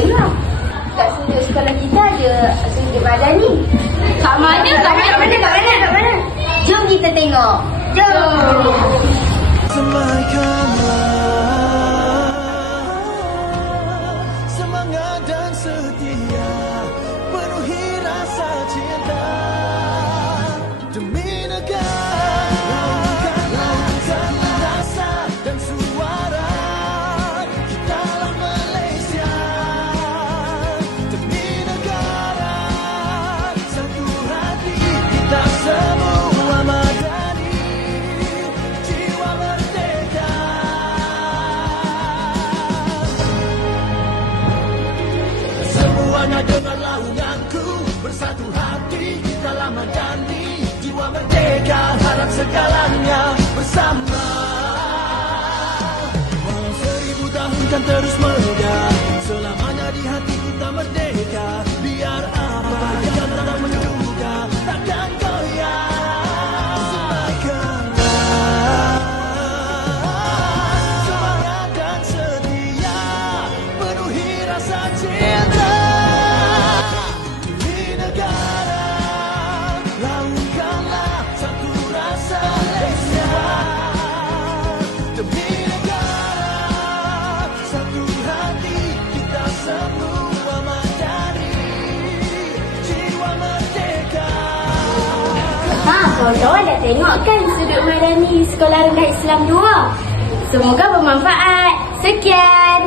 dengar kat sudut sekolah kita ada Sudut Madani. Kat mana? Kat mana? Jom kita tengok. Jom. Semangat dan setia, penuhi rasa cinta demi negara. Lakukan rasa dan suara, kitalah Malaysia. Demi negara, satu hati kita semua madani, jiwa merdeka. Semuanya dengarlah undanganku, bersatu hati dalam madani, jiwa merdeka, harap segalanya bersama. Walau 1000 tahun kan terus megah, selamanya di hati kita merdeka. Biar apa yang tak menduga, takkan goyah. Semaikanlah semangat dan setia, penuhi rasa cinta demi negara. Lakukanlah satu rasa Malaysia. Demi negara, satu hati kita semua madani, jiwa merdeka. Kawan-kawan dah tengok kan Sudut Madani Sekolah Rendah Islam 2. Semoga bermanfaat. Sekian.